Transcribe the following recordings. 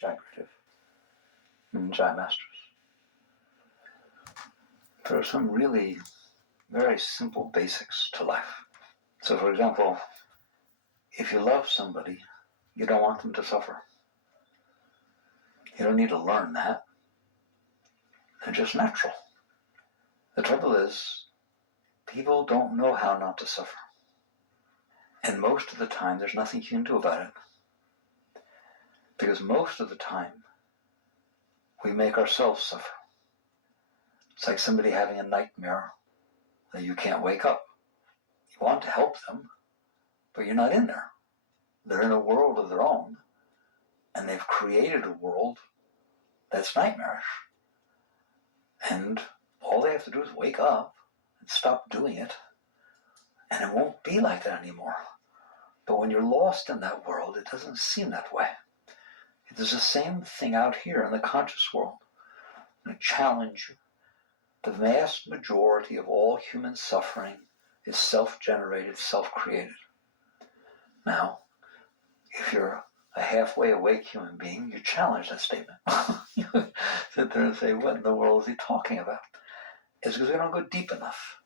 Jagerative, and Jai Masters. There are some really very simple basics to life. So, for example, if you love somebody, you don't want them to suffer. You don't need to learn that. They're just natural. The trouble is, people don't know how not to suffer. And most of the time, there's nothing you can do about it. Because most of the time, we make ourselves suffer. It's like somebody having a nightmare that you can't wake up. You want to help them, but you're not in there. They're in a world of their own, and they've created a world that's nightmarish. And all they have to do is wake up and stop doing it, and it won't be like that anymore. But when you're lost in that world, it doesn't seem that way. There's the same thing out here in the conscious world. I'm going to challenge you. The vast majority of all human suffering is self-generated, self-created. Now, if you're a halfway awake human being, you challenge that statement. You sit there and say, what in the world is he talking about? It's because we don't go deep enough.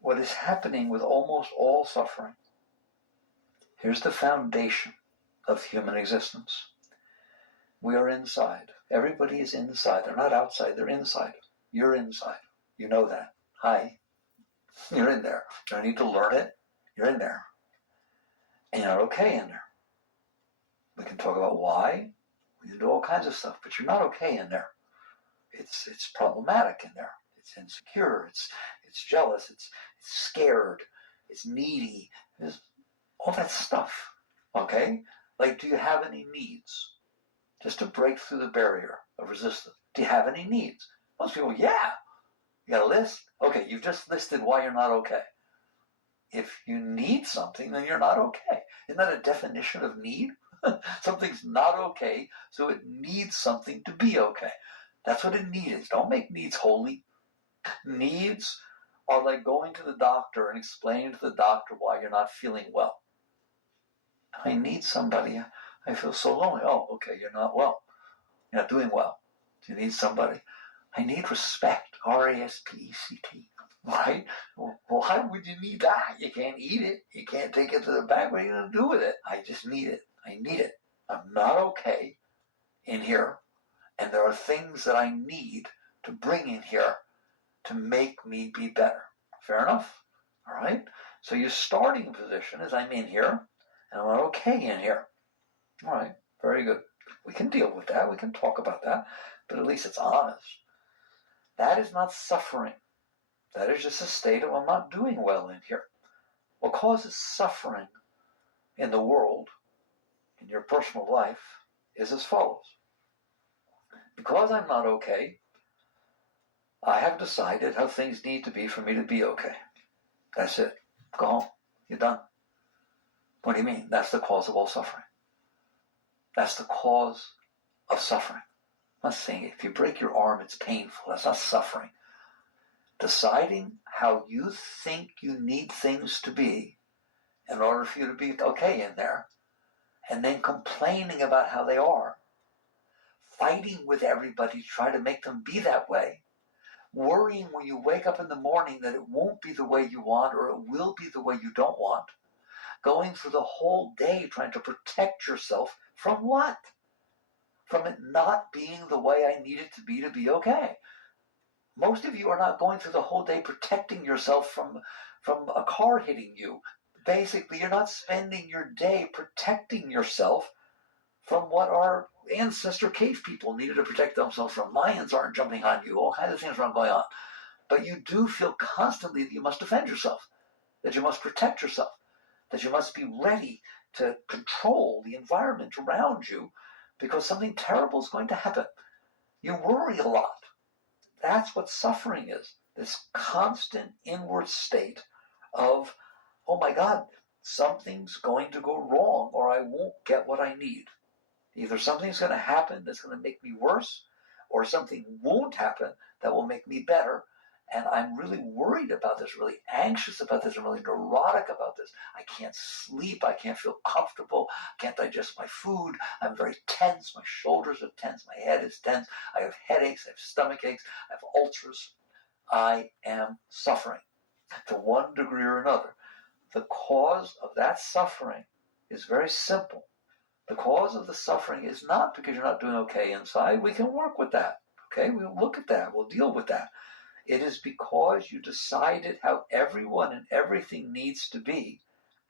What is happening with almost all suffering, here's the foundation of human existence. We are inside. Everybody is inside. They're not outside, they're inside. You're inside. You know that. Hi. You're in there. You don't need to learn it. You're in there. And you're not okay in there. We can talk about why. We can do all kinds of stuff, but you're not okay in there. It's problematic in there. It's insecure. It's jealous. It's scared. It's needy. It's all that stuff. Okay? Like, do you have any needs? Just to break through the barrier of resistance. Do you have any needs? Most people, yeah. You got a list? Okay, you've just listed why you're not okay. If you need something, then you're not okay. Isn't that a definition of need? Something's not okay, so it needs something to be okay. That's what a need is. Don't make needs holy. Needs are like going to the doctor and explaining to the doctor why you're not feeling well. I need somebody. I feel so lonely. Oh, okay, you're not well. You're not doing well. You need somebody. I need respect. R-A-S-P-E-C-T. Right? Well, why would you need that? You can't eat it. You can't take it to the back. What are you going to do with it? I just need it. I need it. I'm not okay in here. And there are things that I need to bring in here to make me be better. Fair enough? All right? So your starting position is I'm in here, and I'm not okay in here. All right, very good. We can deal with that. We can talk about that. But at least it's honest. That is not suffering. That is just a state of I'm not doing well in here. What causes suffering in the world, in your personal life, is as follows. Because I'm not okay, I have decided how things need to be for me to be okay. That's it. Go home. You're done. What do you mean? That's the cause of all suffering. That's the cause of suffering. I'm not saying if you break your arm, it's painful. That's not suffering. Deciding how you think you need things to be in order for you to be okay in there, and then complaining about how they are, fighting with everybody to try to make them be that way, worrying when you wake up in the morning that it won't be the way you want or it will be the way you don't want, going through the whole day trying to protect yourself from what? From it not being the way I need it to be okay. Most of you are not going through the whole day protecting yourself from a car hitting you. Basically, you're not spending your day protecting yourself from what our ancestor cave people needed to protect themselves from. Lions aren't jumping on you. All kinds of things are going on. But you do feel constantly that you must defend yourself, that you must protect yourself, that you must be ready to control the environment around you because something terrible is going to happen. You worry a lot. That's what suffering is, this constant inward state of, oh my God, something's going to go wrong or I won't get what I need. Either something's going to happen that's going to make me worse or something won't happen that will make me better. and I'm really worried about this, really anxious about this, I'm really neurotic about this. I can't sleep, I can't feel comfortable, I can't digest my food, I'm very tense, my shoulders are tense, my head is tense, I have headaches, I have stomach aches, I have ulcers. I am suffering to one degree or another. The cause of that suffering is very simple. The cause of the suffering is not because you're not doing okay inside. We can work with that. Okay, we'll look at that. We'll deal with that. It is because you decided how everyone and everything needs to be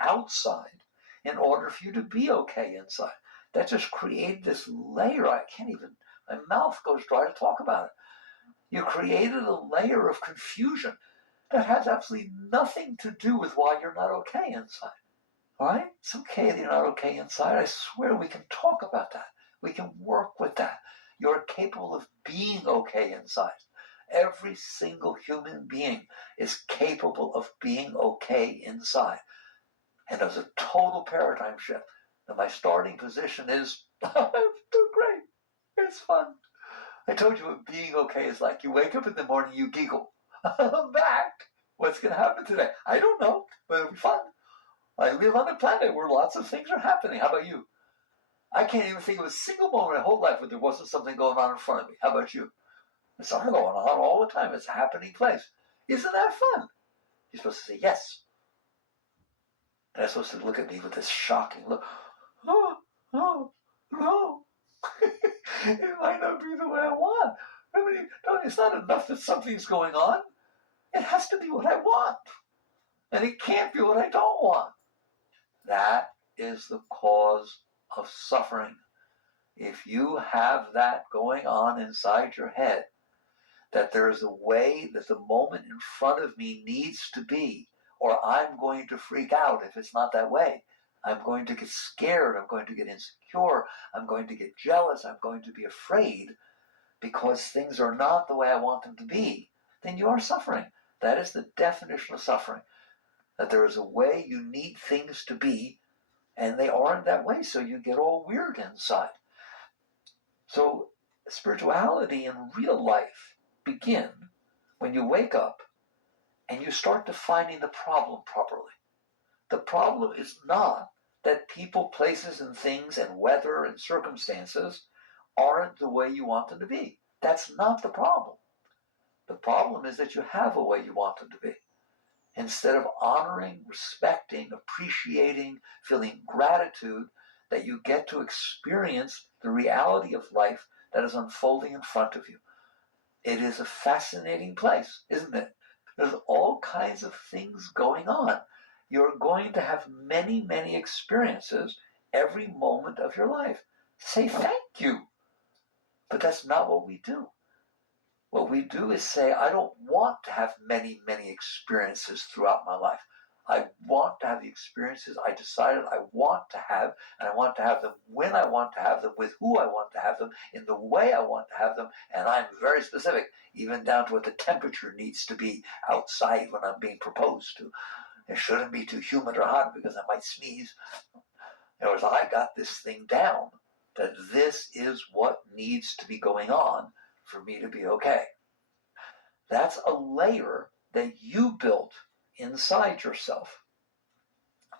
outside in order for you to be okay inside. That just created this layer. I can't even, my mouth goes dry to talk about it. You created a layer of confusion that has absolutely nothing to do with why you're not okay inside. All right? It's okay that you're not okay inside. I swear we can talk about that. We can work with that. You're capable of being okay inside. Every single human being is capable of being okay inside. And there's a total paradigm shift. And my starting position is, I'm doing great. It's fun. I told you what being okay is like. You wake up in the morning, you giggle. I'm back. What's going to happen today? I don't know, but it'll be fun. I live on a planet where lots of things are happening. How about you? I can't even think of a single moment in my whole life where there wasn't something going on in front of me. How about you? There's something going on all the time. It's a happening place. Isn't that fun? You're supposed to say yes. And they're supposed to look at me with this shocking look. Oh, no. It might not be the way I want. I mean, it's not enough that something's going on. It has to be what I want. And it can't be what I don't want. That is the cause of suffering. If you have that going on inside your head, that there is a way that the moment in front of me needs to be, or I'm going to freak out if it's not that way. I'm going to get scared, I'm going to get insecure, I'm going to get jealous, I'm going to be afraid because things are not the way I want them to be, then you are suffering. That is the definition of suffering. That there is a way you need things to be, and they aren't that way, so you get all weird inside. So spirituality and real life begin when you wake up and you start defining the problem properly. The problem is not that people, places, and things, and weather and circumstances aren't the way you want them to be. That's not the problem. The problem is that you have a way you want them to be. Instead of honoring, respecting, appreciating, feeling gratitude that you get to experience the reality of life that is unfolding in front of you. It is a fascinating place, isn't it? There's all kinds of things going on. You're going to have many, many experiences every moment of your life. Say thank you. But that's not what we do. What we do is say, I don't want to have many, many experiences throughout my life. I want to have the experiences I decided I want to have, and I want to have them when I want to have them, with who I want to have them, in the way I want to have them, and I'm very specific, even down to what the temperature needs to be outside when I'm being proposed to. It shouldn't be too humid or hot because I might sneeze. In other words, I got this thing down, that this is what needs to be going on for me to be okay. That's a layer that you built inside yourself.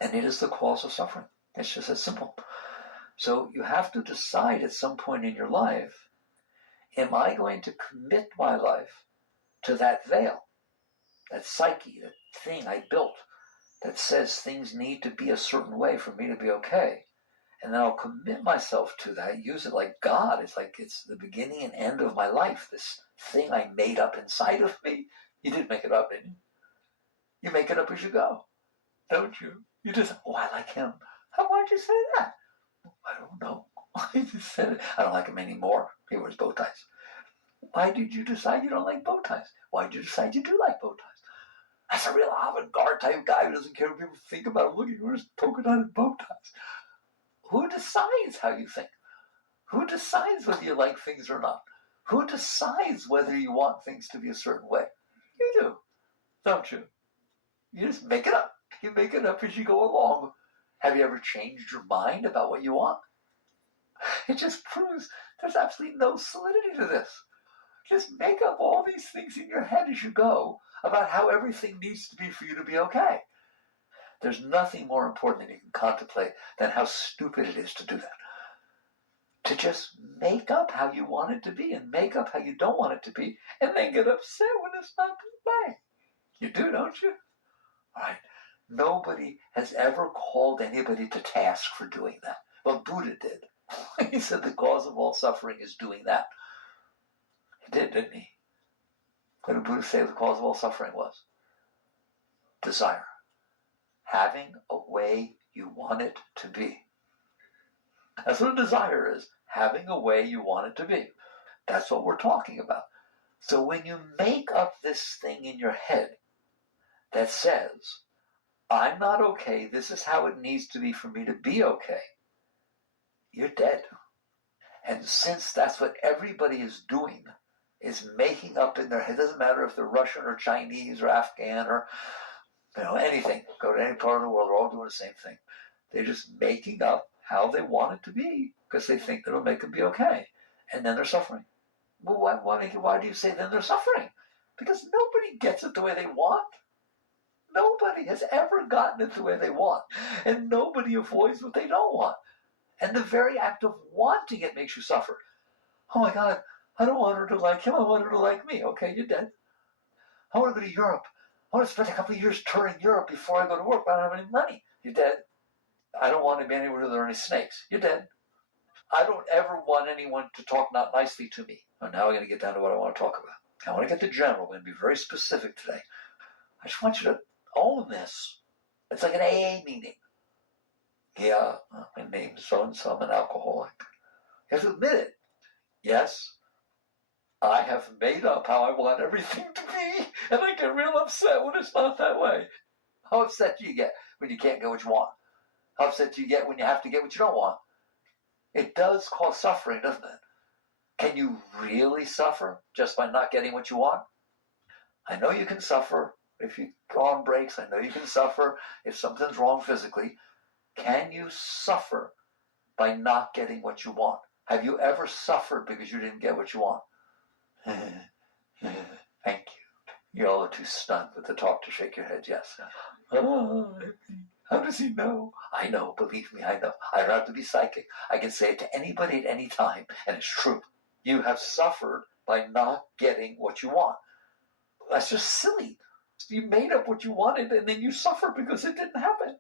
And it is the cause of suffering. It's just that simple. So you have to decide at some point in your life, am I going to commit my life to that veil, that psyche, that thing I built that says things need to be a certain way for me to be okay? And then I'll commit myself to that, use it like God. It's like it's the beginning and end of my life, this thing I made up inside of me. You didn't make it up, did you? You make it up as you go, don't you? You just, oh, I like him. Why'd you say that? I don't know. I just said it. I don't like him anymore. He wears bow ties. Why did you decide you don't like bow ties? Why did you decide you do like bow ties? That's a real avant-garde type guy who doesn't care what people think about him. Look, he wears polka dotted bow ties. Who decides how you think? Who decides whether you like things or not? Who decides whether you want things to be a certain way? You do, don't you? You just make it up. You make it up as you go along. Have you ever changed your mind about what you want? It just proves there's absolutely no solidity to this. Just make up all these things in your head as you go about how everything needs to be for you to be okay. There's nothing more important than you can contemplate than how stupid it is to do that. To just make up how you want it to be and make up how you don't want it to be and then get upset when it's not the way. You do, don't you? All right. Nobody has ever called anybody to task for doing that. Well, Buddha did. He said the cause of all suffering is doing that. He did, didn't he? What did Buddha say the cause of all suffering was? Desire. Having a way you want it to be. That's what a desire is. Having a way you want it to be. That's what we're talking about. So when you make up this thing in your head that says, I'm not okay, this is how it needs to be for me to be okay, you're dead. And since that's what everybody is doing, is making up in their head, it doesn't matter if they're Russian or Chinese or Afghan or anything, go to any part of the world, they're all doing the same thing. They're just making up how they want it to be because they think that'll make them be okay. And then they're suffering. Well, why do you say then they're suffering? Because nobody gets it the way they want. Nobody has ever gotten it the way they want. And nobody avoids what they don't want. And the very act of wanting it makes you suffer. Oh my God, I don't want her to like him, I want her to like me. Okay, you're dead. I want to go to Europe. I want to spend a couple of years touring Europe before I go to work, but I don't have any money. You're dead. I don't want to be anywhere where there are any snakes. You're dead. I don't ever want anyone to talk not nicely to me. Oh, now we're going to get down to what I want to talk about. I want to get to general. We're going to be very specific today. I just want you to own this. It's like an AA meeting. Yeah, my name's so-and-so, I'm an alcoholic. You have to admit it. Yes, I have made up how I want everything to be, and I get real upset when it's not that way. How upset do you get when you can't get what you want? How upset do you get when you have to get what you don't want? It does cause suffering, doesn't it? Can you really suffer just by not getting what you want? I know you can suffer if your arm breaks. I know you can suffer if something's wrong physically. Can you suffer by not getting what you want? Have you ever suffered because you didn't get what you want? Thank you. You all are too stunned with the talk to shake your head yes. Oh, how does he know? I know, believe me, I know. I don't have to be psychic. I can say it to anybody at any time, and it's true. You have suffered by not getting what you want. That's just silly. You made up what you wanted, and then you suffer because it didn't happen.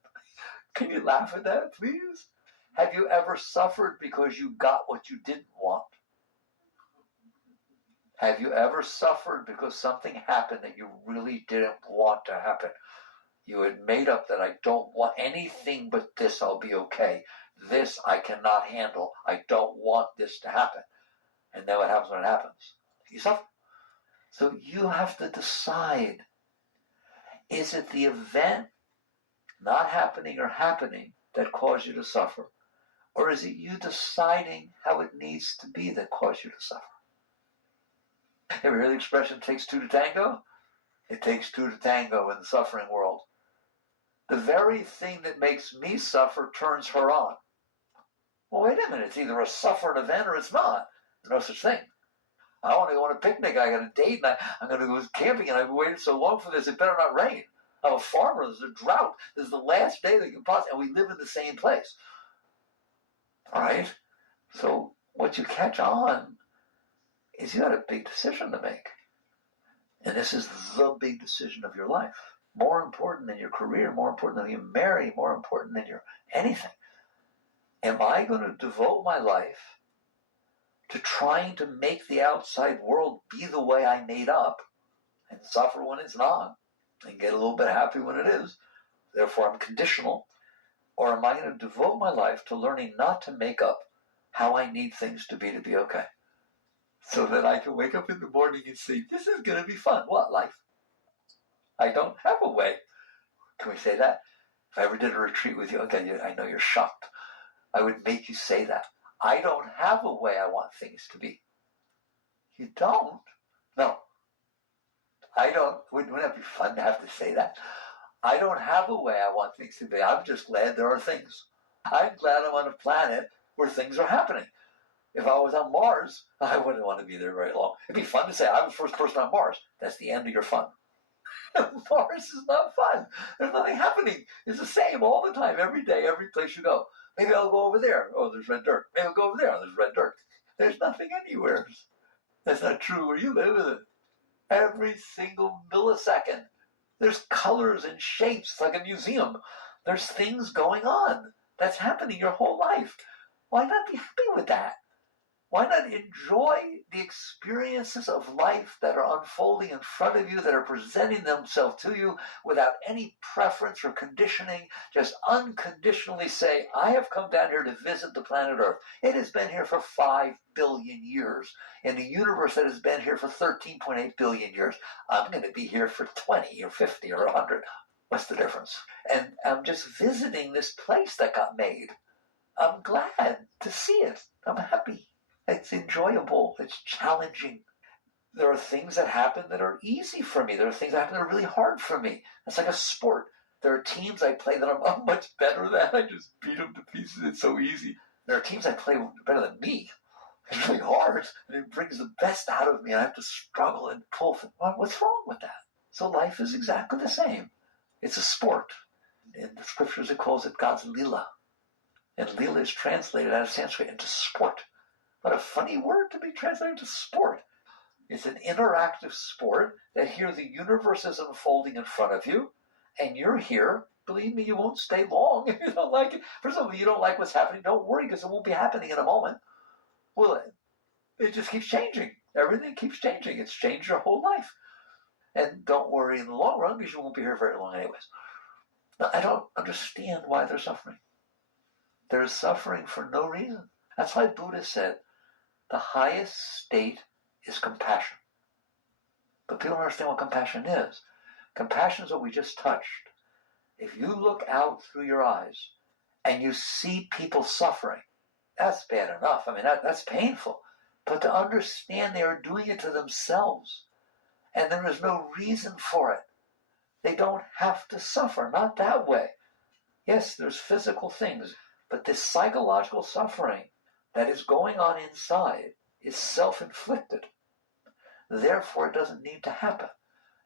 Can you laugh at that, please? Have you ever suffered because you got what you didn't want? Have you ever suffered because something happened that you really didn't want to happen? You had made up that I don't want anything but this, I'll be okay. This I cannot handle. I don't want this to happen. And then what happens when it happens? You suffer. So you have to decide, is it the event not happening or happening that caused you to suffer? Or is it you deciding how it needs to be that caused you to suffer? Ever heard the expression, takes two to tango? It takes two to tango in the suffering world. The very thing that makes me suffer turns her on. Well, wait a minute, it's either a suffering event or it's not. There's no such thing. I want to go on a picnic, I got a date, and I'm going to go camping, and I've waited so long for this, it better not rain. I'm a farmer, there's a drought, this is the last day that can pass, and we live in the same place. All right? So what you catch on is you got a big decision to make. And this is the big decision of your life. More important than your career, more important than you marry, more important than your anything. Am I going to devote my life to trying to make the outside world be the way I made up and suffer when it's not and get a little bit happy when it is? Therefore, I'm conditional. Or am I going to devote my life to learning not to make up how I need things to be okay? So that I can wake up in the morning and say, this is going to be fun. What, life? I don't have a way. Can we say that? If I ever did a retreat with you, okay, I know you're shocked. I would make you say that. I don't have a way I want things to be. You don't? No. I don't. Wouldn't that be fun to have to say that? I don't have a way I want things to be. I'm just glad there are things. I'm glad I'm on a planet where things are happening. If I was on Mars, I wouldn't want to be there very long. It'd be fun to say I was the first person on Mars. That's the end of your fun. Mars is not fun. There's nothing happening. It's the same all the time, every day, every place you go. Maybe I'll go over there. Oh, there's red dirt. Maybe I'll go over there. Oh, there's red dirt. There's nothing anywhere. That's not true where you live, is it? Every single millisecond, there's colors and shapes. It's like a museum. There's things going on. That's happening your whole life. Why not be happy with that? Why not enjoy the experiences of life that are unfolding in front of you, that are presenting themselves to you without any preference or conditioning? Just unconditionally say, I have come down here to visit the planet Earth. It has been here for 5 billion years. In a universe that has been here for 13.8 billion years, I'm going to be here for 20 or 50 or 100. What's the difference? And I'm just visiting this place that got made. I'm glad to see it. I'm happy. It's enjoyable. It's challenging. There are things that happen that are easy for me. There are things that happen that are really hard for me. It's like a sport. There are teams I play that I'm much better than. I just beat them to pieces. It's so easy. There are teams I play better than me. It's really hard, and it brings the best out of me. And I have to struggle and pull. What's wrong with that? So life is exactly the same. It's a sport. In the scriptures, it calls it God's lila. And lila is translated out of Sanskrit into sport. What a funny word to be translated to sport. It's an interactive sport that here the universe is unfolding in front of you, and you're here. Believe me, you won't stay long if you don't like it. First of all, if you don't like what's happening, don't worry, because it won't be happening in a moment. Will it? It just keeps changing. Everything keeps changing. It's changed your whole life. And don't worry in the long run, because you won't be here very long anyways. Now, I don't understand why they're suffering. They're suffering for no reason. That's why Buddha said, the highest state is compassion. But people don't understand what compassion is. Compassion is what we just touched. If you look out through your eyes and you see people suffering, that's bad enough. I mean, that's painful. But to understand they are doing it to themselves, and there is no reason for it. They don't have to suffer, not that way. Yes, there's physical things, but this psychological suffering that is going on inside is self-inflicted. Therefore, it doesn't need to happen.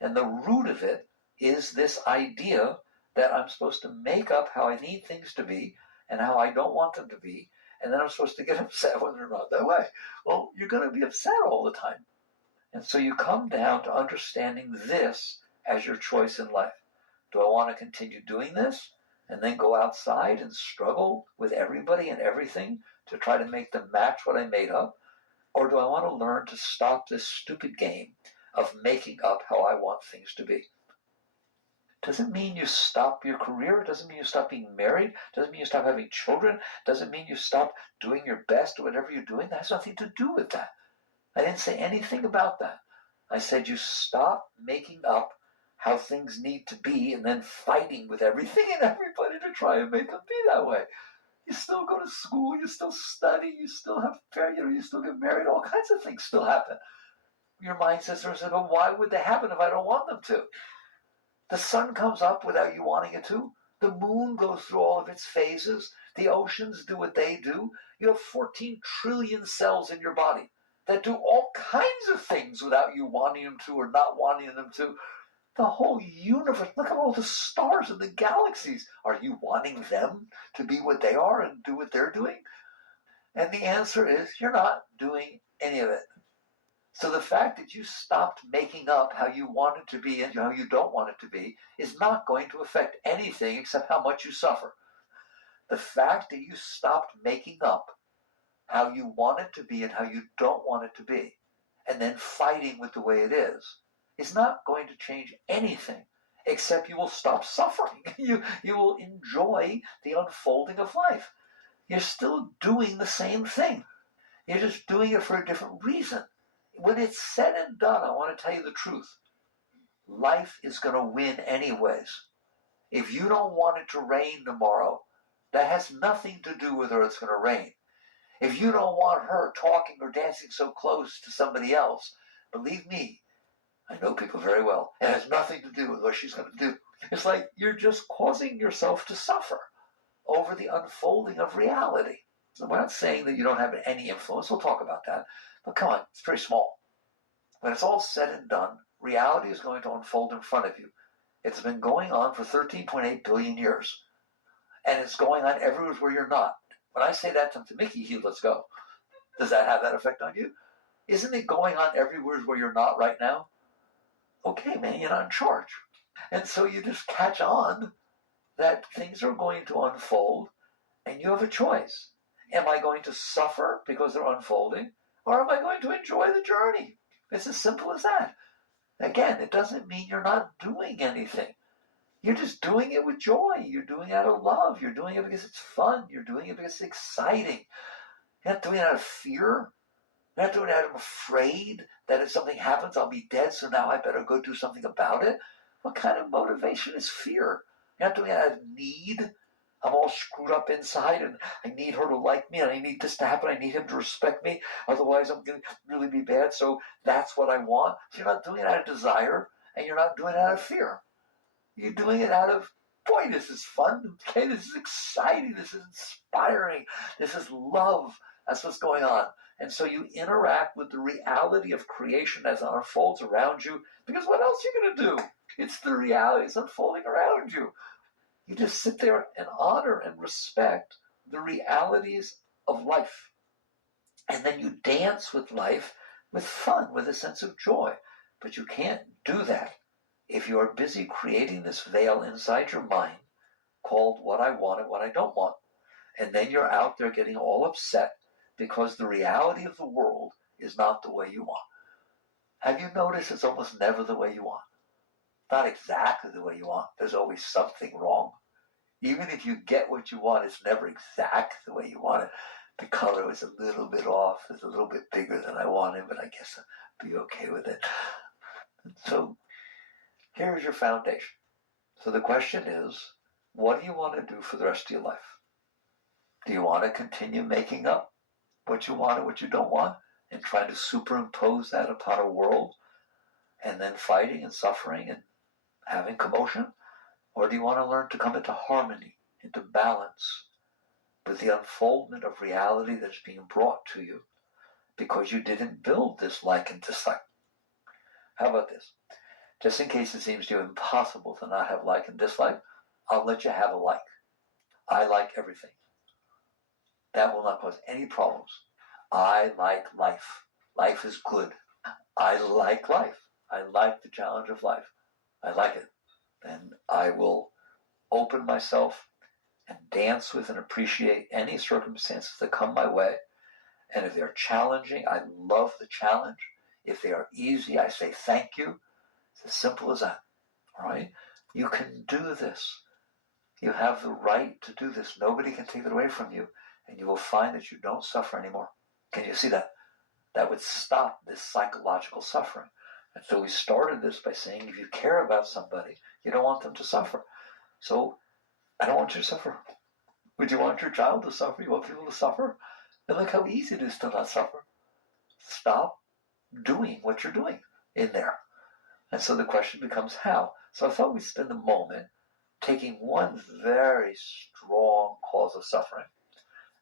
And the root of it is this idea that I'm supposed to make up how I need things to be and how I don't want them to be, and then I'm supposed to get upset when they're not that way. Well, you're going to be upset all the time. And so you come down to understanding this as your choice in life. Do I want to continue doing this and then go outside and struggle with everybody and everything to try to make them match what I made up? Or do I want to learn to stop this stupid game of making up how I want things to be? Doesn't mean you stop your career. Doesn't mean you stop being married. Doesn't mean you stop having children. Doesn't mean you stop doing your best or whatever you're doing. That has nothing to do with that. I didn't say anything about that. I said you stop making up how things need to be and then fighting with everything and everybody to try and make them be that way. You still go to school, you still study, you still have you still get married, all kinds of things still happen. Your mind says, but why would they happen if I don't want them to? The sun comes up without you wanting it to. The moon goes through all of its phases. The oceans do what they do. You have 14 trillion cells in your body that do all kinds of things without you wanting them to or not wanting them to. The whole universe, look at all the stars and the galaxies. Are you wanting them to be what they are and do what they're doing? And the answer is you're not doing any of it. So the fact that you stopped making up how you want it to be and how you don't want it to be is not going to affect anything except how much you suffer. The fact that you stopped making up how you want it to be and how you don't want it to be, and then fighting with the way it is not going to change anything, except you will stop suffering. You will enjoy the unfolding of life. You're still doing the same thing. You're just doing it for a different reason. When it's said and done, I want to tell you the truth. Life is going to win anyways. If you don't want it to rain tomorrow, that has nothing to do with whether it's going to rain. If you don't want her talking or dancing so close to somebody else, believe me, I know people very well. It has nothing to do with what she's going to do. It's like you're just causing yourself to suffer over the unfolding of reality. We're not saying that you don't have any influence. We'll talk about that. But come on, it's very small. When it's all said and done, reality is going to unfold in front of you. It's been going on for 13.8 billion years. And it's going on everywhere where you're not. When I say that to Mickey, let's go. Does that have that effect on you? Isn't it going on everywhere where you're not right now? Okay, man, you're not in charge. And so you just catch on that things are going to unfold and you have a choice. Am I going to suffer because they're unfolding, or am I going to enjoy the journey? It's as simple as that. Again, it doesn't mean you're not doing anything. You're just doing it with joy. You're doing it out of love. You're doing it because it's fun. You're doing it because it's exciting. You're not doing it out of fear. You're not doing it out of afraid that if something happens, I'll be dead, so now I better go do something about it. What kind of motivation is fear? You're not doing it out of need. I'm all screwed up inside and I need her to like me and I need this to happen. I need him to respect me. Otherwise, I'm going to really be bad. So that's what I want. So you're not doing it out of desire and you're not doing it out of fear. You're doing it out of, boy, this is fun. Okay, this is exciting. This is inspiring. This is love. That's what's going on. And so you interact with the reality of creation as it unfolds around you. Because what else are you going to do? It's the reality that's unfolding around you. You just sit there and honor and respect the realities of life. And then you dance with life with fun, with a sense of joy. But you can't do that if you are busy creating this veil inside your mind called what I want and what I don't want. And then you're out there getting all upset because the reality of the world is not the way you want. Have you noticed it's almost never the way you want? Not exactly the way you want. There's always something wrong. Even if you get what you want, it's never exactly the way you want it. The color was a little bit off. It's a little bit bigger than I wanted, but I guess I'll be okay with it. And so here's your foundation. So the question is, what do you want to do for the rest of your life? Do you want to continue making up what you want and what you don't want and trying to superimpose that upon a world and then fighting and suffering and having commotion? Or do you want to learn to come into harmony, into balance with the unfoldment of reality that is being brought to you because you didn't build this like and dislike? How about this? Just in case it seems to you impossible to not have like and dislike, I'll let you have a like. I like everything. That will not cause any problems. I like life. Life is good. I like life. I like the challenge of life. I like it. And I will open myself and dance with and appreciate any circumstances that come my way. And if they're challenging, I love the challenge. If they are easy, I say thank you. It's as simple as that. All right? You can do this. You have the right to do this. Nobody can take it away from you. And you will find that you don't suffer anymore. Can you see that? That would stop this psychological suffering. And so we started this by saying if you care about somebody, you don't want them to suffer. So I don't want you to suffer. Would you want your child to suffer? You want people to suffer? And look how easy it is to not suffer. Stop doing what you're doing in there. And so the question becomes how. So I thought we'd spend a moment taking one very strong cause of suffering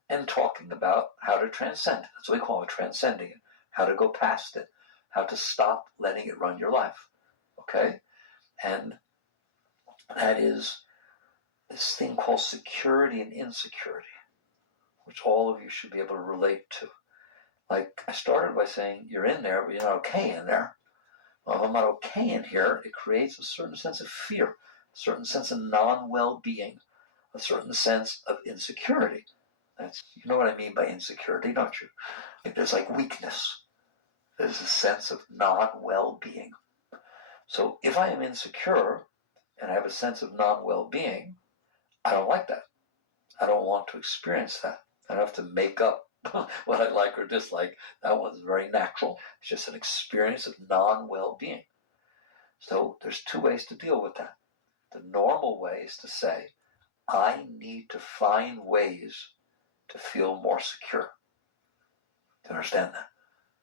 and talking about how to transcend it. That's what we call it, transcending it. How to go past it. How to stop letting it run your life. Okay? And that is this thing called security and insecurity, which all of you should be able to relate to. Like I started by saying, you're in there, but you're not okay in there. Well, if I'm not okay in here, it creates a certain sense of fear, a certain sense of non-well-being, a certain sense of insecurity. That's, you know what I mean by insecurity, don't you? There's like weakness. There's a sense of non-well-being. So if I am insecure and I have a sense of non-well-being, I don't like that. I don't want to experience that. I don't have to make up what I like or dislike. That one's very natural. It's just an experience of non-well-being. So there's two ways to deal with that. The normal way is to say, I need to find ways to feel more secure. Do you understand that?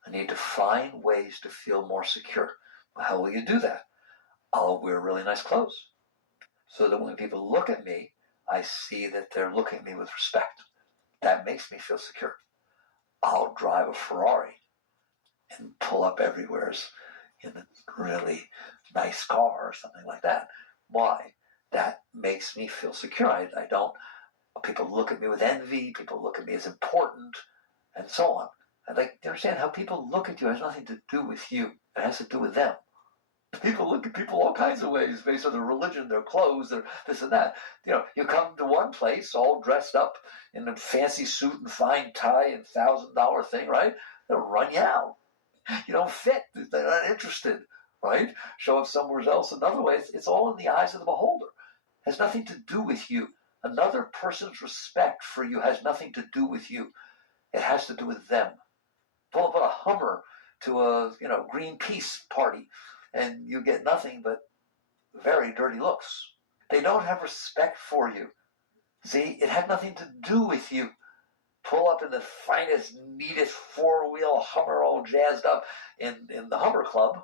I need to find ways to feel more secure. Well, how will you do that? I'll wear really nice clothes so that when people look at me, I see that they're looking at me with respect. That makes me feel secure. I'll drive a Ferrari and pull up everywhere in a really nice car or something like that. Why? That makes me feel secure. I don't, people look at me with envy, people look at me as important, and so on. I'd like to understand how people look at you has nothing to do with you. It has to do with them. People look at people all kinds of ways based on their religion, their clothes, their this and that. You come to one place all dressed up in a fancy suit and fine tie and $1,000 thing, right? They'll run you out. You don't fit. They're not interested, right? Show up somewhere else another way. It's all in the eyes of the beholder. It has nothing to do with you. Another person's respect for you has nothing to do with you. It has to do with them. Pull up a Hummer to a Greenpeace party, and you get nothing but very dirty looks. They don't have respect for you. See, it had nothing to do with you. Pull up in the finest, neatest four-wheel Hummer all jazzed up in the Hummer Club,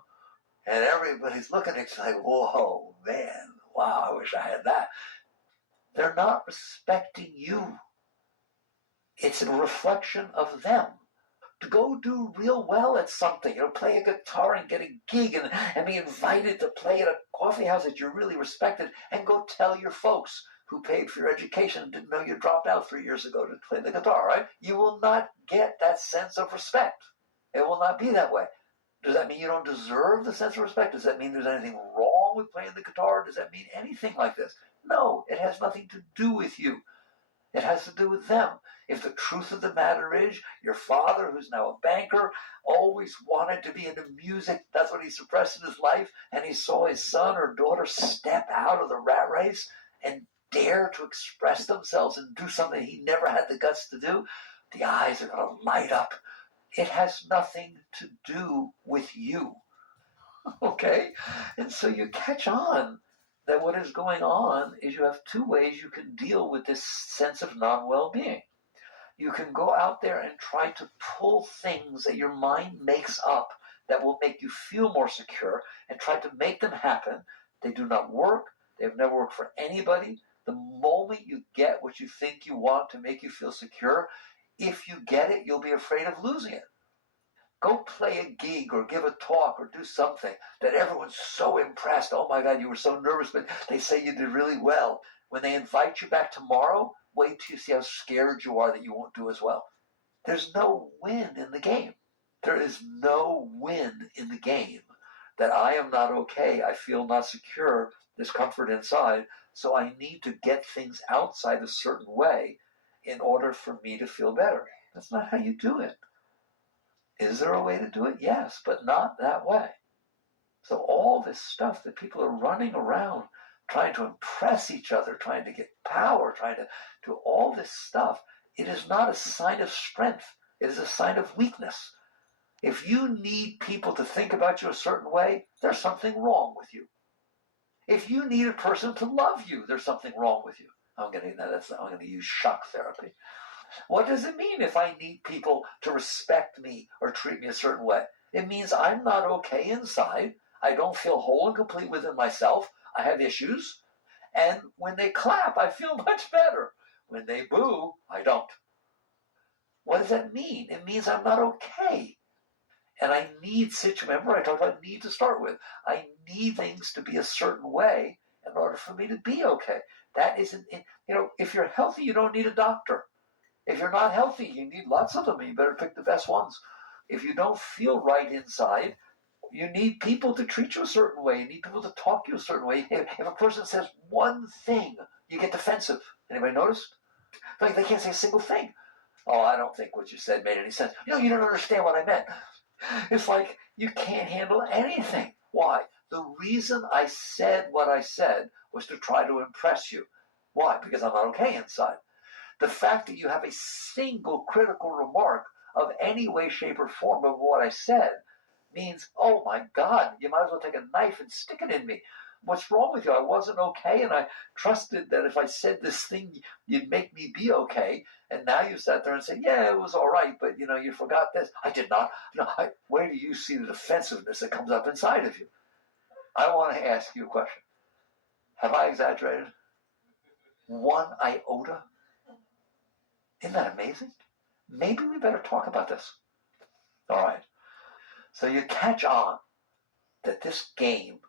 and everybody's looking at you like, whoa, man, wow, I wish I had that. They're not respecting you. It's a reflection of them. To go do real well at something, play a guitar and get a gig and be invited to play at a coffee house that you're really respected, and go tell your folks who paid for your education and didn't know you dropped out 3 years ago to play the guitar, right? You will not get that sense of respect. It will not be that way. Does that mean you don't deserve the sense of respect? Does that mean there's anything wrong with playing the guitar? Does that mean anything like this? No, it has nothing to do with you. It has to do with them. If the truth of the matter is, your father, who's now a banker, always wanted to be into music, that's what he suppressed in his life, and he saw his son or daughter step out of the rat race and dare to express themselves and do something he never had the guts to do, the eyes are going to light up. It has nothing to do with you. Okay? And so you catch on that what is going on is you have two ways you can deal with this sense of non-well-being. You can go out there and try to pull things that your mind makes up that will make you feel more secure and try to make them happen. They do not work. They've never worked for anybody. The moment you get what you think you want to make you feel secure, if you get it, you'll be afraid of losing it. Go play a gig or give a talk or do something that everyone's so impressed. Oh my God, you were so nervous, but they say you did really well. When they invite you back tomorrow, wait till you see how scared you are that you won't do as well. There's no win in the game. There is no win in the game that I am not okay. I feel not secure, discomfort inside. So I need to get things outside a certain way in order for me to feel better. That's not how you do it. Is there a way to do it? Yes, but not that way. So all this stuff that people are running around trying to impress each other, trying to get power, trying to do all this stuff, it is not a sign of strength. It is a sign of weakness. If you need people to think about you a certain way, there's something wrong with you. If you need a person to love you, there's something wrong with you. I'm going to use shock therapy. What does it mean if I need people to respect me or treat me a certain way? It means I'm not okay inside. I don't feel whole and complete within myself. I have issues. And when they clap, I feel much better. When they boo, I don't. What does that mean? It means I'm not okay. And I need remember I talked about need to start with. I need things to be a certain way in order for me to be okay. That isn't, if you're healthy, you don't need a doctor. If you're not healthy, you need lots of them. You better pick the best ones. If you don't feel right inside, you need people to treat you a certain way. You need people to talk to you a certain way. If a person says one thing, you get defensive. Anybody noticed? Like they can't say a single thing. Oh, I don't think what you said made any sense. You don't understand what I meant. It's like you can't handle anything. Why? The reason I said what I said was to try to impress you. Why? Because I'm not okay inside. The fact that you have a single critical remark of any way, shape, or form of what I said means, oh my God, you might as well take a knife and stick it in me. What's wrong with you? I wasn't okay, and I trusted that if I said this thing, you'd make me be okay. And now you sat there and said, yeah, it was all right, but you forgot this. I did not. Where do you see the defensiveness that comes up inside of you? I want to ask you a question. Have I exaggerated? One iota? Isn't that amazing? Maybe we better talk about this. All right. So you catch on that this game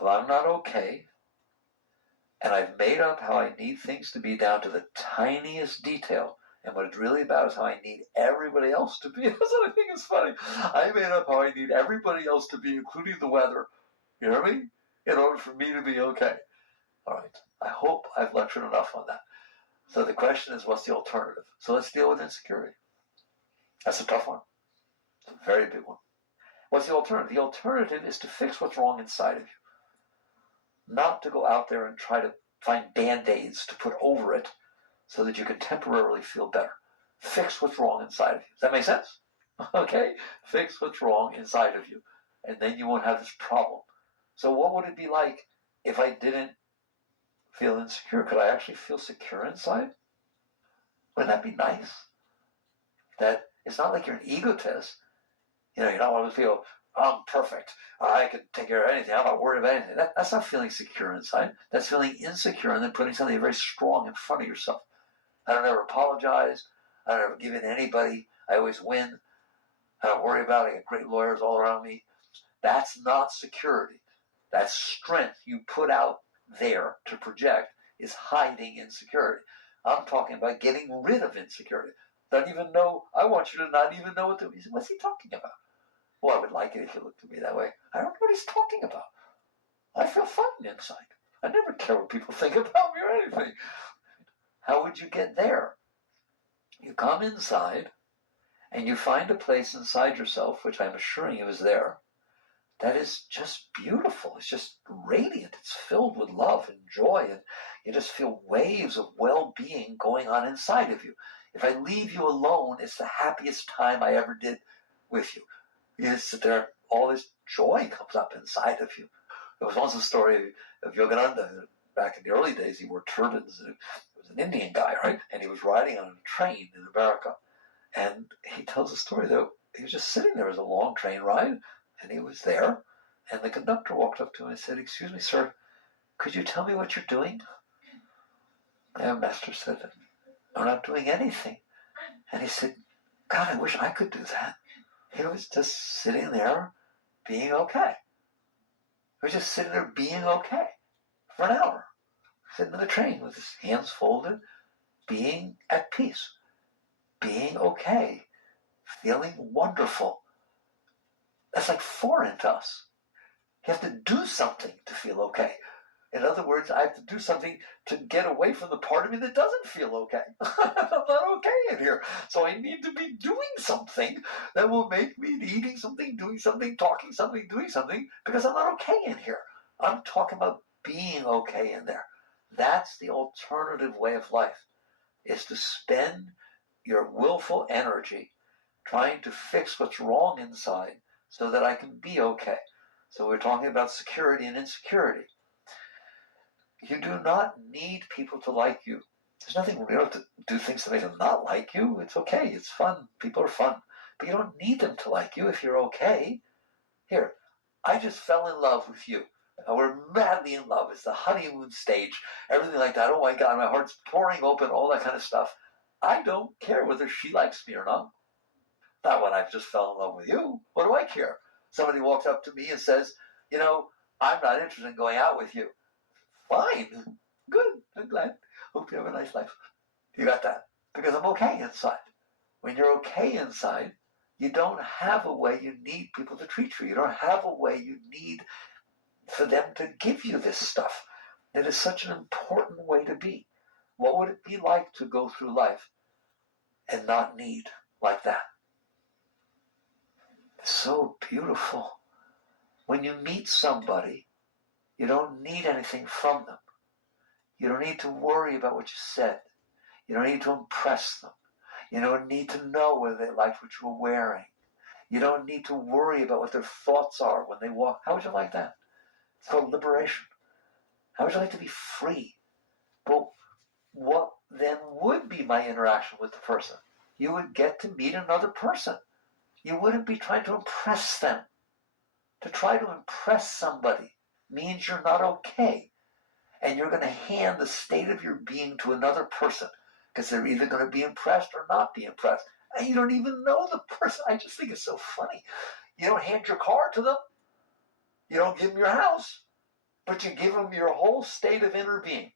of I'm not okay, and I've made up how I need things to be down to the tiniest detail. And what it's really about is how I need everybody else to be. That's what I think is funny. I made up how I need everybody else to be, including the weather. You hear me? In order for me to be okay. All right. I hope I've lectured enough on that. So the question is, what's the alternative? So let's deal with insecurity. That's a tough one. It's a very big one. What's the alternative? The alternative is to fix what's wrong inside of you. Not to go out there and try to find band-aids to put over it so that you can temporarily feel better. Fix what's wrong inside of you. Does that make sense? Okay? Fix what's wrong inside of you. And then you won't have this problem. So what would it be like if I didn't feel insecure? Could I actually feel secure inside? Wouldn't that be nice? That it's not like you're an egotist. You know, you're not one of those people, I'm perfect. I can take care of anything. I'm not worried about anything. That's not feeling secure inside. That's feeling insecure and then putting something very strong in front of yourself. I don't ever apologize. I don't ever give in to anybody. I always win. I don't worry about it. I got great lawyers all around me. That's not security. That's strength you put out there to project is hiding insecurity. I'm talking about getting rid of insecurity. Don't even know. I want you to not even know what's he talking about. Well, I would like it if you looked at me that way. I don't know what he's talking about. I feel fine inside. I never care what people think about me or anything. How would you get there? You come inside and you find a place inside yourself, which I'm assuring you is there, that is just beautiful. It's just radiant. It's filled with love and joy, and you just feel waves of well-being going on inside of you. If I leave you alone, it's the happiest time I ever did with you. You just sit there, all this joy comes up inside of you. There was once a story of Yogananda. Back in the early days, he wore turbans. He was an Indian guy, right? And he was riding on a train in America. And he tells a story that he was just sitting there as a long train ride, and he was there. And the conductor walked up to him and said, "Excuse me, sir, could you tell me what you're doing?" And Master said, "I'm not doing anything." And he said, "God, I wish I could do that." He was just sitting there being okay. He was just sitting there being okay for an hour. Sitting in the train with his hands folded, being at peace, being okay, feeling wonderful. That's like foreign to us. You have to do something to feel okay. In other words, I have to do something to get away from the part of me that doesn't feel okay. I'm not okay in here. So I need to be doing something that will make me eating something, doing something, talking something, doing something, because I'm not okay in here. I'm talking about being okay in there. That's the alternative way of life, is to spend your willful energy trying to fix what's wrong inside so that I can be okay. So we're talking about security and insecurity. You do not need people to like you. There's nothing, you don't have to do things to make them not like you. It's okay. It's fun. People are fun. But you don't need them to like you if you're okay. Here, I just fell in love with you. We're madly in love. It's the honeymoon stage. Everything like that. Oh my God, my heart's pouring open, all that kind of stuff. I don't care whether she likes me or not. Not when I've just fell in love with you. What do I care? Somebody walks up to me and says, I'm not interested in going out with you. Fine. Good. I'm glad. Hope you have a nice life. You got that? Because I'm okay inside. When you're okay inside, you don't have a way you need people to treat you. You don't have a way you need for them to give you this stuff. It is such an important way to be. What would it be like to go through life and not need like that? It's so beautiful. When you meet somebody, you don't need anything from them. You don't need to worry about what you said. You don't need to impress them. You don't need to know whether they liked what you were wearing. You don't need to worry about what their thoughts are when they walk. How would you like that? It's called liberation. How would you like to be free? But what then would be my interaction with the person? You would get to meet another person. You wouldn't be trying to impress them. To try to impress somebody means you're not okay. And you're going to hand the state of your being to another person. because they're either going to be impressed or not be impressed. And you don't even know the person. I just think it's so funny. You don't hand your car to them. You don't give them your house, but you give them your whole state of inner being.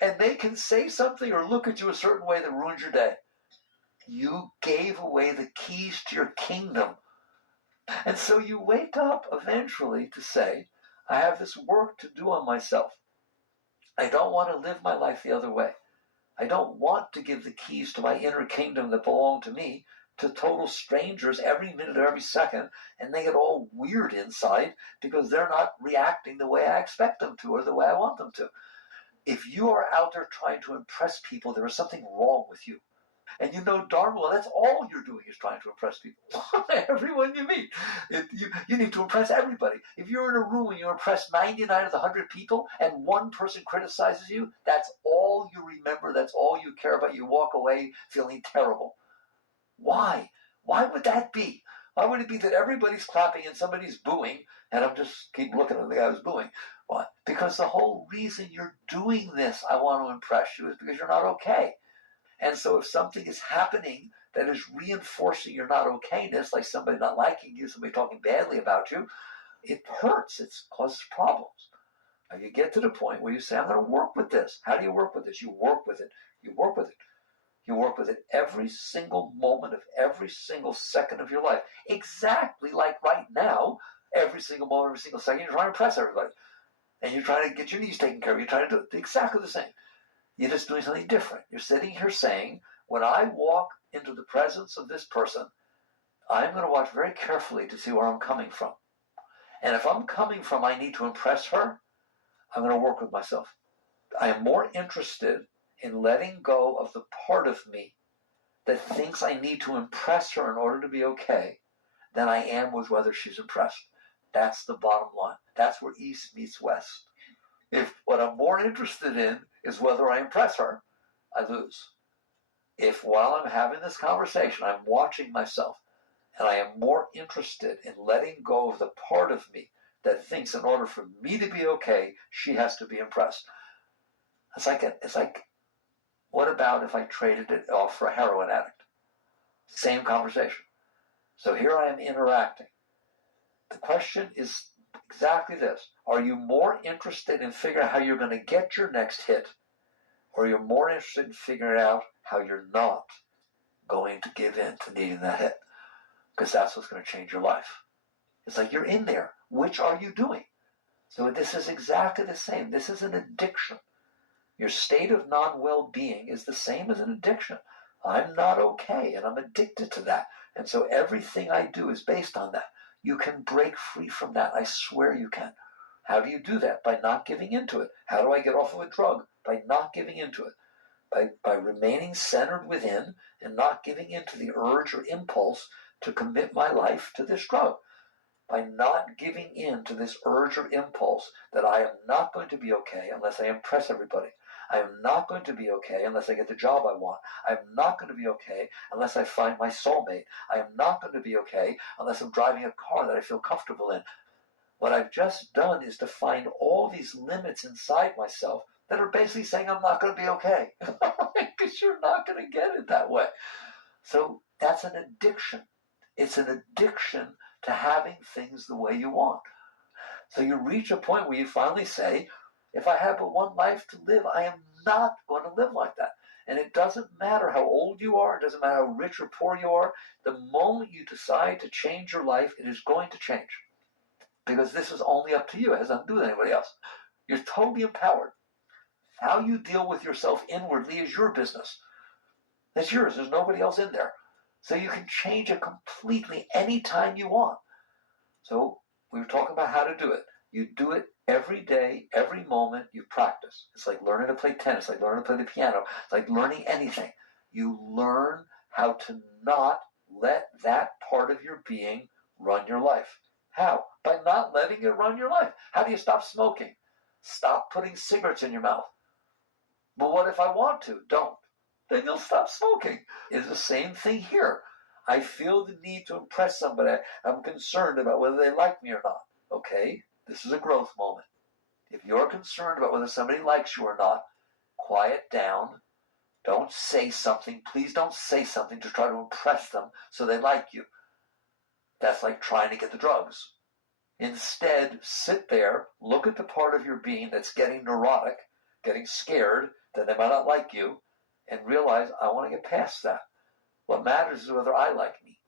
And they can say something or look at you a certain way that ruins your day. You gave away the keys to your kingdom. And so you wake up eventually to say, I have this work to do on myself. I don't want to live my life the other way. I don't want to give the keys to my inner kingdom that belong to me to total strangers every minute or every second, and they get all weird inside because they're not reacting the way I expect them to or the way I want them to. If you are out there trying to impress people, there is something wrong with you. And you know darn well that's all you're doing is trying to impress people. Everyone you meet. You need to impress everybody. If you're in a room and you impress 99 of the 100 people and one person criticizes you, that's all you remember. That's all you care about. You walk away feeling terrible. Why? Why would that be? Why would it be that everybody's clapping and somebody's booing and I'm just keep looking at the guy who's booing? Why? Because the whole reason you're doing this, I want to impress you, is because you're not okay. And so if something is happening that is reinforcing your not okayness, like somebody not liking you, somebody talking badly about you, it hurts. It causes problems. Now you get to the point where you say, I'm going to work with this. How do you work with this? You work with it. You work with it. You work with it every single moment of every single second of your life. Exactly like right now, every single moment, every single second, you're trying to impress everybody. And you're trying to get your needs taken care of. You're trying to do exactly the same. You're just doing something different. You're sitting here saying, when I walk into the presence of this person, I'm going to watch very carefully to see where I'm coming from. And if I'm coming from, I need to impress her, I'm going to work with myself. I am more interested in letting go of the part of me that thinks I need to impress her in order to be okay than I am with whether she's impressed. That's the bottom line. That's where East meets West. If what I'm more interested in is whether I impress her, I lose. If while I'm having this conversation, I'm watching myself, and I am more interested in letting go of the part of me that thinks in order for me to be okay, she has to be impressed. It's like, what about if I traded it off for a heroin addict? Same conversation. So here I am interacting. The question is exactly this. Are you more interested in figuring out how you're going to get your next hit, or you're more interested in figuring out how you're not going to give in to needing that hit? Because that's what's going to change your life. It's like you're in there. Which are you doing? So this is exactly the same. This is an addiction. Your state of non-well-being is the same as an addiction. I'm not okay, and I'm addicted to that. And so everything I do is based on that. You can break free from that. I swear you can. How do you do that? By not giving into it. How do I get off of a drug? By not giving into it. By remaining centered within and not giving into the urge or impulse to commit my life to this drug. By not giving in to this urge or impulse that I am not going to be okay unless I impress everybody. I am not going to be okay unless I get the job I want. I am not going to be okay unless I find my soulmate. I am not going to be okay unless I'm driving a car that I feel comfortable in. What I've just done is to find all these limits inside myself that are basically saying I'm not going to be okay. Because you're not going to get it that way. So that's an addiction. It's an addiction to having things the way you want. So you reach a point where you finally say, if I have but one life to live, I am not going to live like that. And it doesn't matter how old you are, it doesn't matter how rich or poor you are, the moment you decide to change your life, it is going to change. Because this is only up to you, it has nothing to do with anybody else. You're totally empowered. How you deal with yourself inwardly is your business. It's yours, there's nobody else in there. So you can change it completely anytime you want. So we were talking about how to do it. You do it every day, every moment you practice. It's like learning to play tennis, like learning to play the piano. It's like learning anything. You learn how to not let that part of your being run your life. How? By not letting it run your life. How do you stop smoking? Stop putting cigarettes in your mouth. But what if I want to? Don't. Then you'll stop smoking. It's the same thing here. I feel the need to impress somebody. I'm concerned about whether they like me or not. Okay, this is a growth moment. If you're concerned about whether somebody likes you or not, quiet down. Don't say something. Please don't say something to try to impress them so they like you. That's like trying to get the drugs. Instead, sit there, look at the part of your being that's getting neurotic, getting scared that they might not like you, and realize, I want to get past that. What matters is whether I like me.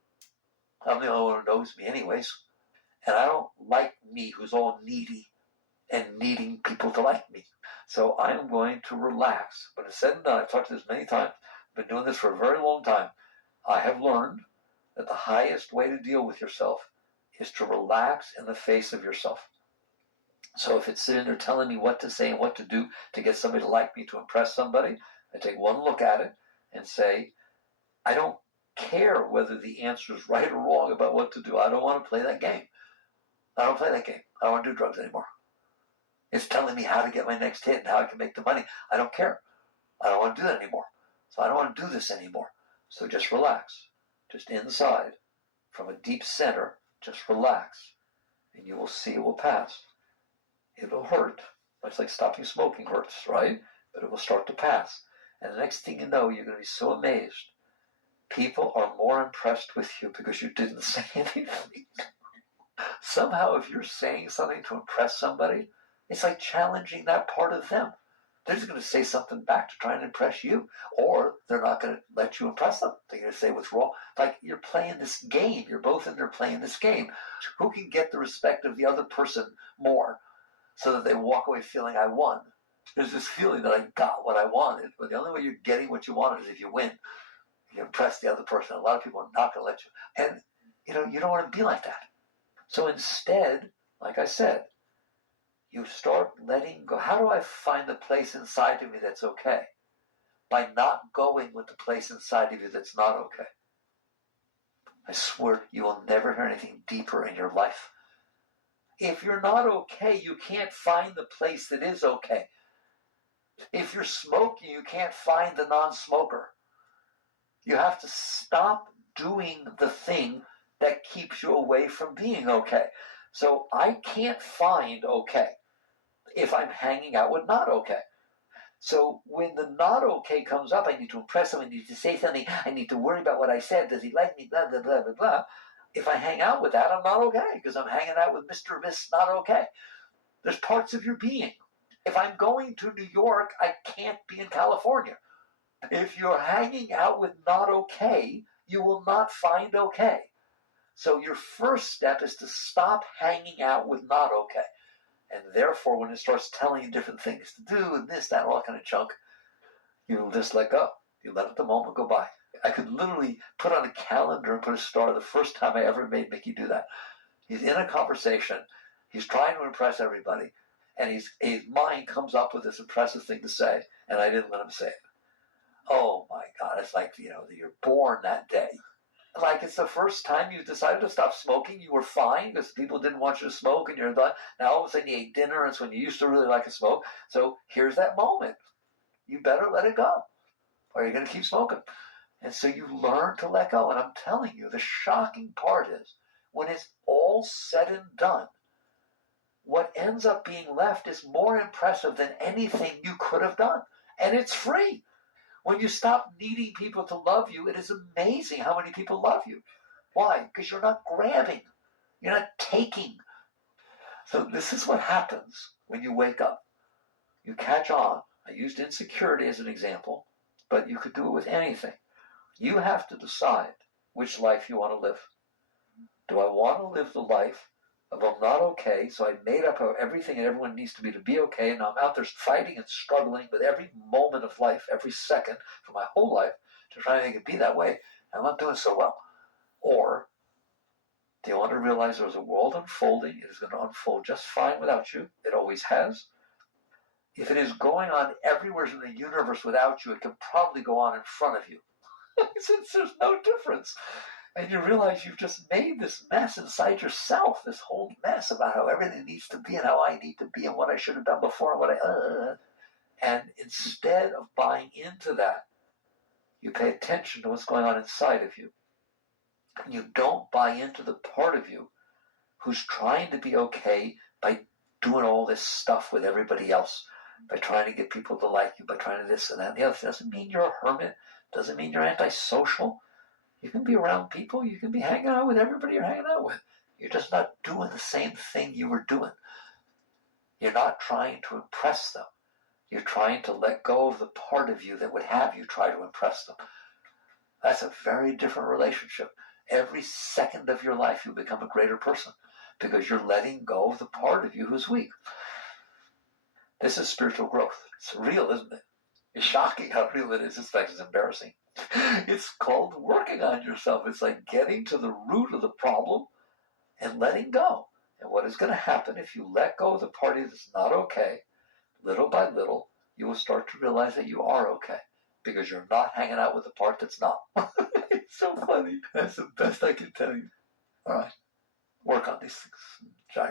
I'm the only one who knows me anyways. And I don't like me who's all needy and needing people to like me. So I am going to relax. When it's said and done, I've talked to this many times, I've been doing this for a very long time. I have learned that the highest way to deal with yourself is to relax in the face of yourself. So if it's sitting there telling me what to say and what to do to get somebody to like me, to impress somebody, I take one look at it and say, I don't care whether the answer is right or wrong about what to do. I don't want to play that game. I don't play that game. I don't want to do drugs anymore. It's telling me how to get my next hit and how I can make the money. I don't care. I don't want to do that anymore. So I don't want to do this anymore. So just relax. Just inside, from a deep center, just relax. And you will see it will pass. It'll hurt. It's like stopping smoking hurts, right? But it will start to pass. And the next thing you know, you're going to be so amazed. People are more impressed with you because you didn't say anything. Somehow, if you're saying something to impress somebody, it's like challenging that part of them. They're just going to say something back to try and impress you, or they're not going to let you impress them. They're going to say what's wrong. Like you're playing this game. You're both in there playing this game. Who can get the respect of the other person more so that they walk away feeling I won? There's this feeling that I got what I wanted, but the only way you're getting what you wanted is if you win. You impress the other person. A lot of people are not going to let you. And, you don't want to be like that. So instead, like I said, you start letting go. How do I find the place inside of me that's okay? By not going with the place inside of you that's not okay. I swear you will never hear anything deeper in your life. If you're not okay, you can't find the place that is okay. If you're smoking, you can't find the non-smoker. You have to stop doing the thing that keeps you away from being okay. So I can't find okay if I'm hanging out with not okay. So when the not okay comes up, I need to impress him, I need to say something, I need to worry about what I said, does he like me, blah, blah, blah, blah, blah. If I hang out with that, I'm not okay, because I'm hanging out with Mr. or Miss not okay. There's parts of your being. If I'm going to New York, I can't be in California. If you're hanging out with not okay, you will not find okay. So your first step is to stop hanging out with not okay. And therefore, when it starts telling you different things to do and this, that, all that kind of junk, you just let go. You let the moment go by. I could literally put on a calendar and put a star the first time I ever made Mickey do that. He's in a conversation. He's trying to impress everybody. And his mind comes up with this impressive thing to say, and I didn't let him say it. Oh my God, it's like, you're born that day. Like it's the first time you decided to stop smoking, you were fine because people didn't want you to smoke and you're done. Now all of a sudden you ate dinner and it's when you used to really like to smoke. So here's that moment. You better let it go or you're going to keep smoking. And so you learn to let go. And I'm telling you, the shocking part is when it's all said and done, what ends up being left is more impressive than anything you could have done. And it's free. When you stop needing people to love you, it is amazing how many people love you. Why? Because you're not grabbing. You're not taking. So this is what happens when you wake up. You catch on. I used insecurity as an example, but you could do it with anything. You have to decide which life you want to live. Do I want to live the life of I'm not okay, so I made up everything and everyone needs to be okay, and I'm out there fighting and struggling with every moment of life, every second for my whole life to try to make it be that way, and I'm not doing so well? Or do you want to realize there's a world unfolding? It is going to unfold just fine without you. It always has. If it is going on everywhere in the universe without you, it can probably go on in front of you. Since there's no difference. And you realize you've just made this mess inside yourself, this whole mess about how everything needs to be and how I need to be and what I should have done before and what And instead of buying into that, you pay attention to what's going on inside of you. You don't buy into the part of you who's trying to be okay by doing all this stuff with everybody else. by trying to get people to like you, by trying to this and that and the other. It doesn't mean you're a hermit. Doesn't mean you're antisocial. You can be around people. You can be hanging out with everybody you're hanging out with. You're just not doing the same thing you were doing. You're not trying to impress them. You're trying to let go of the part of you that would have you try to impress them. That's a very different relationship. Every second of your life, you become a greater person because you're letting go of the part of you who's weak. This is spiritual growth. It's real, isn't it? It's shocking how real it is. In fact, it's embarrassing. It's called working on yourself. It's like getting to the root of the problem and letting go. And what is going to happen if you let go of the party that's not okay, little by little, you will start to realize that you are okay because you're not hanging out with the part that's not. It's so funny. That's the best I can tell you. All right. Work on these things.